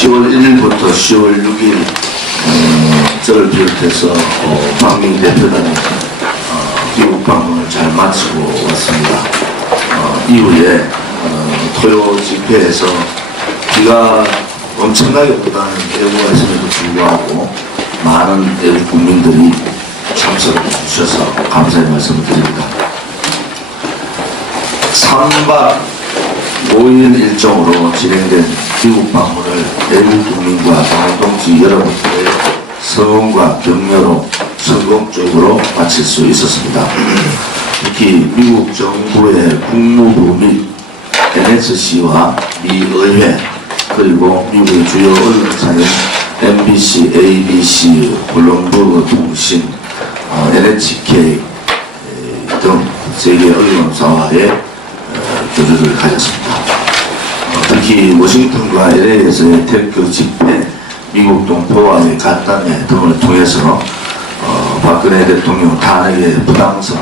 10월 1일부터 10월 6일 저를 비롯해서 박민 대표단이 미국 방문을 잘 마치고 왔습니다. 이후에 토요 집회에서 비가 엄청나게 온다는 예보가 있음에도 불구하고 많은 외국 국민들이 참석해 주셔서 감사의 말씀을 드립니다. 3박 5일 일정으로 진행된 미국 방문을 외국 국민과 방송지 여러분들의 성원과 격려로 성공적으로 마칠 수 있었습니다. 특히 미국 정부의 국무부 및 NSC와 미 의회 그리고 미국의 주요 언론사인 MBC, ABC, 블룸버그 통신, NHK 등 세계 언론사와의 교류를 가졌습니다. 특히 워싱턴과 LA에서의 테크 집회, 미국 동포와의 간담회 등을 통해서 박근혜 대통령 탄핵의 부당성,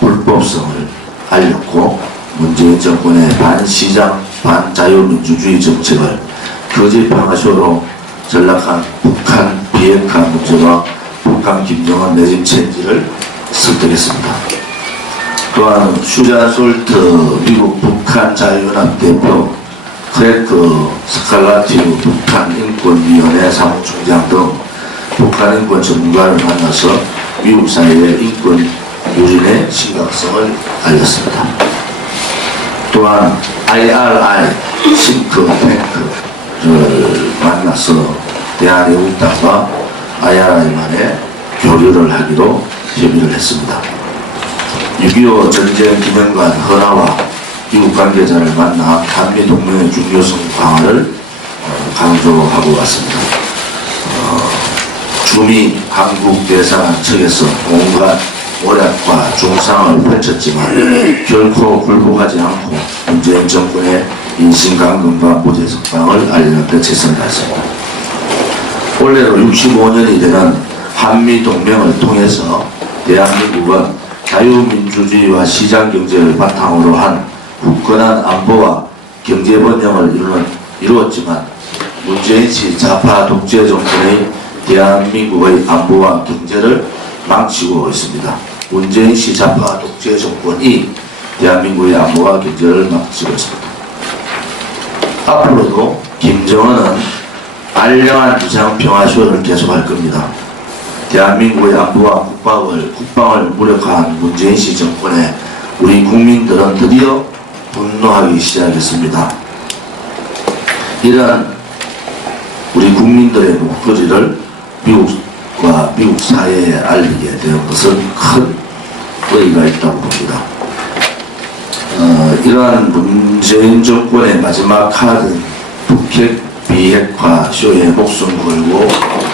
불법성을 알렸고 문재인 정권의 반시장, 반자유민주주의 정책을 거짓평화쇼로 전락한 북한 비핵화 문제와 북한 김정은 레짐 체인지를 설득했습니다. 또한 슈잔 솔트 미국 북한 자유연합 대표, 크래크 스칼라티우 북한 인권위원회 사무총장 등 북한 인권 전문가를 만나서 미국 사회의 인권 유린의 심각성을 알렸습니다. 또한 IRI 싱크탱크를 만나서 대한애국당과 IRI만의 교류를 하기로 협의를 했습니다. 6.25 전쟁 기념관 헌화와 미국 관계자를 만나 한미동맹의 중요성 강화를 강조하고 왔습니다. 주미 한국 대사관 측에서 온갖 오략과 중상을 펼쳤지만 결코 굴복하지 않고 문재인 정권의 인신강금과 무죄석방을 알리는 데 최선을 다했습니다. 올해로 65년이 되는 한미동맹을 통해서 대한민국은 자유민주주의와 시장경제를 바탕으로 한 굳건한 안보와 경제번영을 이루었지만 문재인시 좌파 독재 정권의 대한민국의 안보와 경제를 망치고 있습니다. 문재인시 좌파 독재 정권이 대한민국의 안보와 경제를 망치고 있습니다. 앞으로도 김정은은 알량한 무장평화쇼를 계속할 겁니다. 대한민국의 안보와 국방을 무력화한 문재인시 정권에 우리 국민들은 드디어 분노하기 시작했습니다. 이러한 우리 국민들의 목소리를 미국과 미국 사회에 알리게 된 것은 큰 의의가 있다고 봅니다. 이러한 문재인 정권의 마지막 카드는 북핵 비핵화 쇼에 목숨 걸고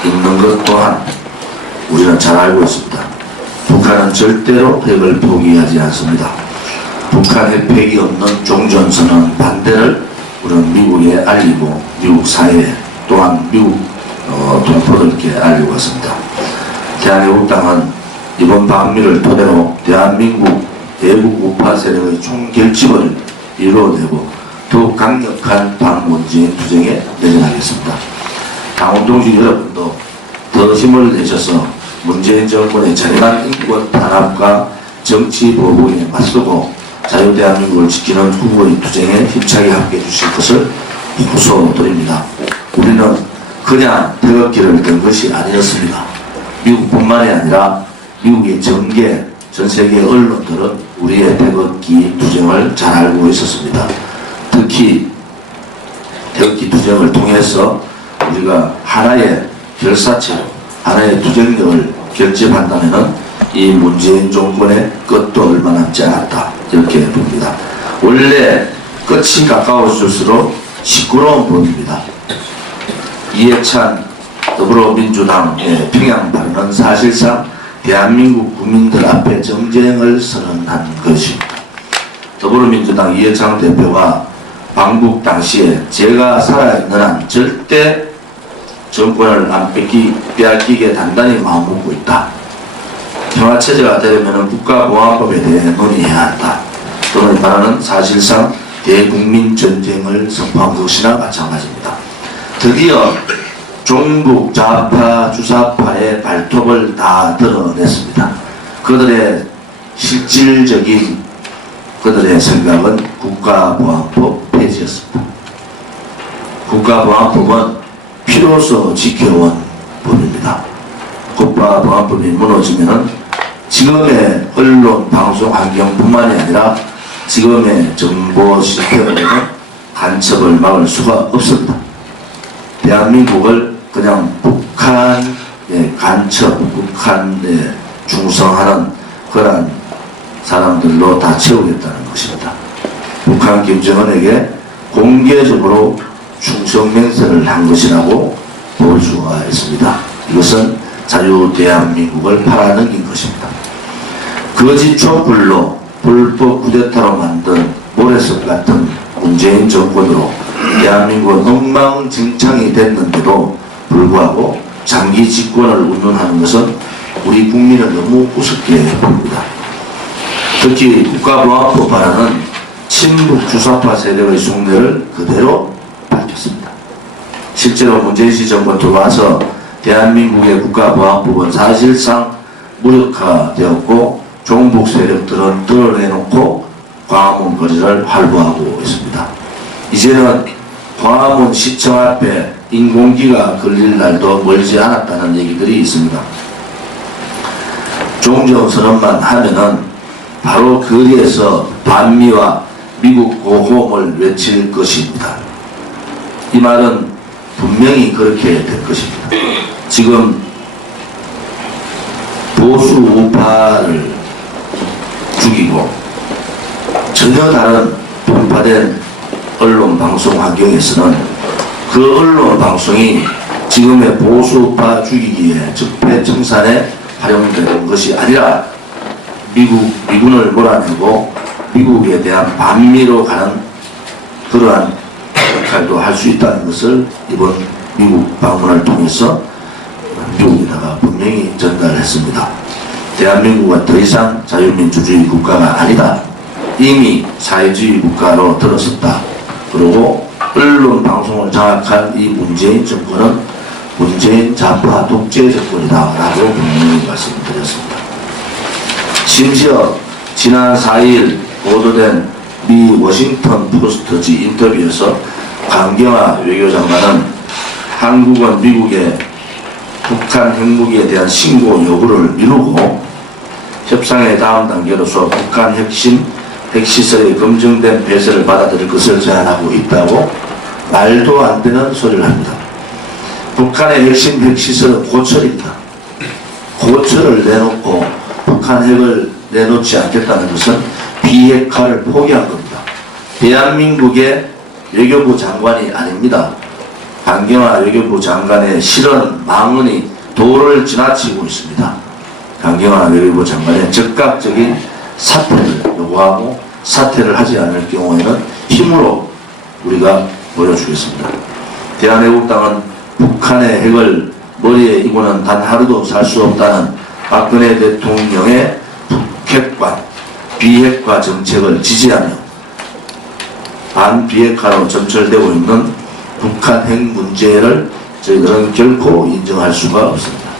있는 것 또한 우리는 잘 알고 있습니다. 북한은 절대로 핵을 포기하지 않습니다. 북한 핵폐기 없는 종전선언 반대를 우리는 미국에 알리고 미국 사회 또한 미국 동포들께 알리고 있습니다. 대한애국당은 이번 방미를 토대로 대한민국 대북 우파 세력의 총결집을 이루어내고 더욱 강력한 반문재인 투쟁에 내전하겠습니다. 당원동지 여러분도 더 힘을 내셔서 문재인 정권의 잔인한 인권 탄압과 정치 보복에 맞서고 자유대한민국을 지키는 후보의 투쟁에 힘차게 함께해 주실 것을 호소드립니다. 우리는 그냥 태극기를 든 것이 아니었습니다. 미국뿐만이 아니라 미국의 전계 전세계 언론들은 우리의 태극기 투쟁을 잘 알고 있었습니다. 특히 태극기 투쟁을 통해서 우리가 하나의 결사체로 하나의 투쟁력을 결집한다면 이 문재인 정권의 끝도 얼마 남지 않았다 이렇게 봅니다. 원래 끝이 가까워질수록 시끄러운 법입니다. 이해찬 더불어민주당의 평양 발언은 사실상 대한민국 국민들 앞에 정쟁을 선언한 것입니다. 더불어민주당 이해찬 대표가 방북 당시에 제가 살아있는 한 절대 정권을 안 빼앗기게 단단히 마음먹고 있다. 평화체제가 되려면 국가보안법에 대해 논의해야 한다. 또는 발언은 사실상 대국민 전쟁을 선포한 것이나 마찬가지입니다. 드디어 종북 좌파 주사파의 발톱을 다 드러냈습니다. 그들의 실질적인 그들의 생각은 국가보안법 폐지였습니다. 국가보안법은 피로서 지켜온 법입니다. 국가보안법이 무너지면은 지금의 언론 방송 환경뿐만이 아니라 지금의 정보 시스템에는 간첩을 막을 수가 없습니다. 대한민국을 그냥 북한의 간첩, 북한에 충성하는 그런 사람들로 다 채우겠다는 것입니다. 북한 김정은에게 공개적으로 충성맹세를 한 것이라고 볼 수가 있습니다. 이것은 자유 대한민국을 팔아넘긴 것입니다. 거짓 촛불로 불법 쿠데타로 만든 모래성 같은 문재인 정권으로 대한민국은 엉망진창이 됐는데도 불구하고 장기 집권을 운운하는 것은 우리 국민을 너무 우습게 봅니다. 특히 국가보안법 발언은 친북 주사파 세력의 속내를 그대로 밝혔습니다. 실제로 문재인 씨 정권 들어와서 대한민국의 국가보안법은 사실상 무력화되었고 종북 세력들은 드러내놓고 광화문 거리를 활보하고 있습니다. 이제는 광화문 시청 앞에 인공기가 걸릴 날도 멀지 않았다는 얘기들이 있습니다. 종전선언만 하면은 바로 거리에서 반미와 미국 고홈을 외칠 것입니다. 이 말은 분명히 그렇게 될 것입니다. 지금 보수 우파를 죽이고 전혀 다른 분파된 언론 방송 환경에서는 그 언론 방송이 지금의 보수파 죽이기에 적폐청산에 활용되는 것이 아니라 미군을 몰아내고 미국에 대한 반미로 가는 그러한 역할도 할 수 있다는 것을 이번 미국 방문을 통해서 미국에다가 분명히 전달했습니다. 대한민국은 더 이상 자유민주주의 국가가 아니다. 이미 사회주의 국가로 들어섰다. 그리고 언론 방송을 장악한 이 문재인 정권은 문재인 좌파 독재 정권이다 라고 분명히 말씀드렸습니다. 심지어 지난 4일 보도된 미 워싱턴 포스트지 인터뷰에서 강경화 외교장관은 한국은 미국의 북한 핵무기에 대한 신고 요구를 미루고 협상의 다음 단계로서 북한 핵시설의 검증된 폐쇄를 받아들일 것을 제안하고 있다고 말도 안 되는 소리를 합니다. 북한의 핵시설은 고철입니다. 고철을 내놓고 북한 핵을 내놓지 않겠다는 것은 비핵화를 포기한 겁니다. 대한민국의 외교부 장관이 아닙니다. 강경화 외교부 장관의 실언, 망언이 도를 지나치고 있습니다. 강경화 외교부 장관의 즉각적인 사퇴를 요구하고 사퇴를 하지 않을 경우에는 힘으로 우리가 보여주겠습니다. 대한애국당은 북한의 핵을 머리에 이고는 단 하루도 살 수 없다는 박근혜 대통령의 북핵과 비핵화 정책을 지지하며 반비핵화로 점철되고 있는 북한 핵 문제를 저희들은 결코 인정할 수가 없습니다.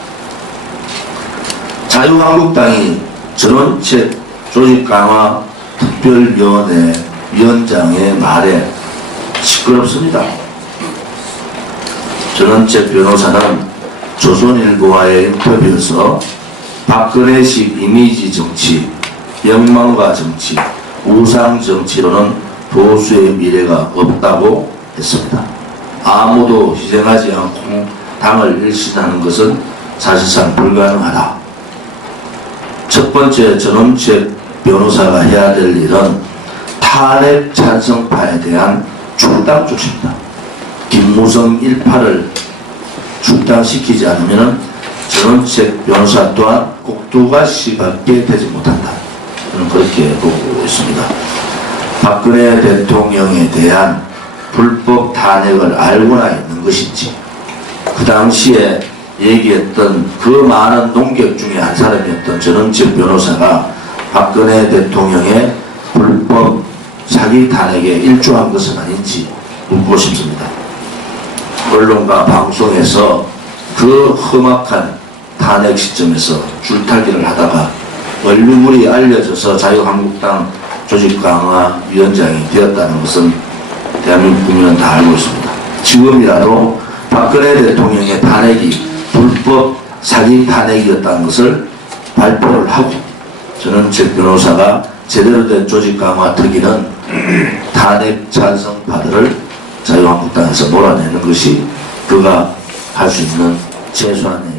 자유한국당이 전원책 조직 강화 특별위원회 위원장의 말에 시끄럽습니다. 전원책 변호사는 조선일보와의 인터뷰에서 박근혜식 이미지 정치, 영망과 정치, 우상 정치로는 보수의 미래가 없다고 했습니다. 아무도 희생하지 않고 당을 일신하는 것은 사실상 불가능하다. 첫 번째 전원책 변호사가 해야 될 일은 탄핵 찬성파에 대한 출당 조치입니다. 김무성 일파를 출당시키지 않으면 전원책 변호사 또한 꼭두가시밖에 되지 못한다. 저는 그렇게 보고 있습니다. 박근혜 대통령에 대한 불법 탄핵을 알고나 있는 것인지 그 당시에 얘기했던 그 많은 농객 중에 한 사람이었던 전원책 변호사가 박근혜 대통령의 불법 사기 탄핵에 일조한 것은 아닌지 묻고 싶습니다. 언론과 방송에서 그 험악한 탄핵 시점에서 줄타기를 하다가 얼류물이 알려져서 자유한국당 조직강화위원장이 되었다는 것은 대한민국 국민은 다 알고 있습니다. 지금이라도 박근혜 대통령의 탄핵이 불법 사기 탄핵이었다는 것을 발표를 하고, 저는 제 변호사가 제대로 된 조직강화 특위는 탄핵 찬성파들을 자유한국당에서 몰아내는 것이 그가 할 수 있는 최소한의